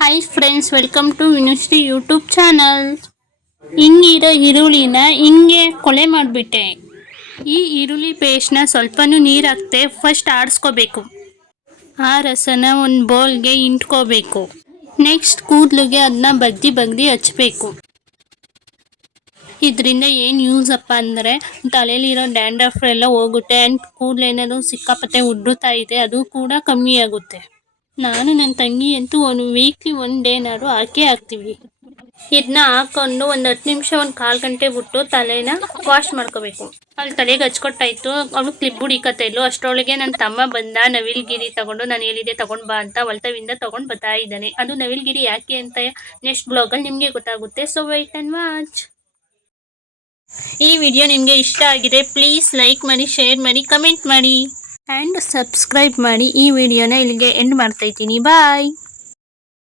Hi friends, welcome to Vinushree YouTube channel. ಹಿಂಗಿರೋ ಈರುಳ್ಳಿನ ಹಿಂಗೆ ಕೊಳೆ ಮಾಡಿಬಿಟ್ಟೆ. ಈ ಈರುಳ್ಳಿ ಪೇಸ್ಟ್ನ ಸ್ವಲ್ಪನೂ ನೀರು ಹಾಕ್ತೆ ಫಸ್ಟ್ ಆಡಿಸ್ಕೋಬೇಕು. ಆ ರಸನ ಒಂದು ಬೌಲ್ಗೆ ಇಂಟ್ಕೋಬೇಕು. ನೆಕ್ಸ್ಟ್ ಕೂದಲಿಗೆ ಅದನ್ನ ಬಗ್ದಿ ಹಚ್ಚಬೇಕು. ಇದರಿಂದ ಏನು ಯೂಸ್ ಅಪ್ಪ ಅಂದರೆ ತಲೆಯಲ್ಲಿರೋ ಡ್ಯಾಂಡ್ರಫ್ ಎಲ್ಲ ಹೋಗುತ್ತೆ ಆ್ಯಂಡ್ ಕೂದಲೇನಾದ್ರು ಸಿಕ್ಕಾಪಟ್ಟೆ ಉದುರುತ್ತಾ ಇದೆ ಅದು ಕೂಡ ಕಮ್ಮಿ ಆಗುತ್ತೆ. ನಾನು ನನ್ನ ತಂಗಿ ಅಂತೂ ವೀಕ್ಲಿ ಒನ್ ಡೇನಾದ್ರು ಹಾಕ್ತೀವಿ. ಇದನ್ನ ಹಾಕೊಂಡು ಒಂದು 10 ನಿಮಿಷ ಒಂದು 1/4 ಗಂಟೆ ಬಿಟ್ಟು ತಲೆನ ವಾಶ್ ಮಾಡ್ಕೋಬೇಕು. ಅಲ್ಲಿ ತಲೆಗೆ ಹಚ್ಕೊಟ್ಟಾಯ್ತು, ಅವಳು ಕ್ಲಿಪ್ ಹುಡಿಕತ್ತೆ ಇಲ್ಲೋ ಅಷ್ಟರೊಳಗೆ ನನ್ನ ತಮ್ಮ ಬಂದ ನವಿಲ್ಗಿರಿ ತಗೊಂಡು, ನಾನು ಹೇಳಿದೆ ತಗೊಂಡು ಬಾ ಅಂತ ಹೊಲ್ತವಿಂದ ತಗೊಂಡು ಬರ್ತಾ ಇದ್ದಾನೆ. ಅದು ನವಿಲ್ಗಿರಿ ಯಾಕೆ ಅಂತ ನೆಕ್ಸ್ಟ್ ಬ್ಲಾಗಲ್ಲಿ ನಿಮಗೆ ಗೊತ್ತಾಗುತ್ತೆ. So wait and watch. ಈ ವಿಡಿಯೋ ನಿಮಗೆ ಇಷ್ಟ ಆಗಿದೆ ಪ್ಲೀಸ್ ಲೈಕ್ ಮಾಡಿ, ಶೇರ್ ಮಾಡಿ, ಕಮೆಂಟ್ ಮಾಡಿ ಆ್ಯಂಡ್ ಸಬ್ಸ್ಕ್ರೈಬ್ ಮಾಡಿ. ಈ ವಿಡಿಯೋನ ಇಲ್ಲಿಗೆ ಎಂಡ್ ಮಾಡ್ತಾ ಇದ್ದೀನಿ. ಬಾಯ್.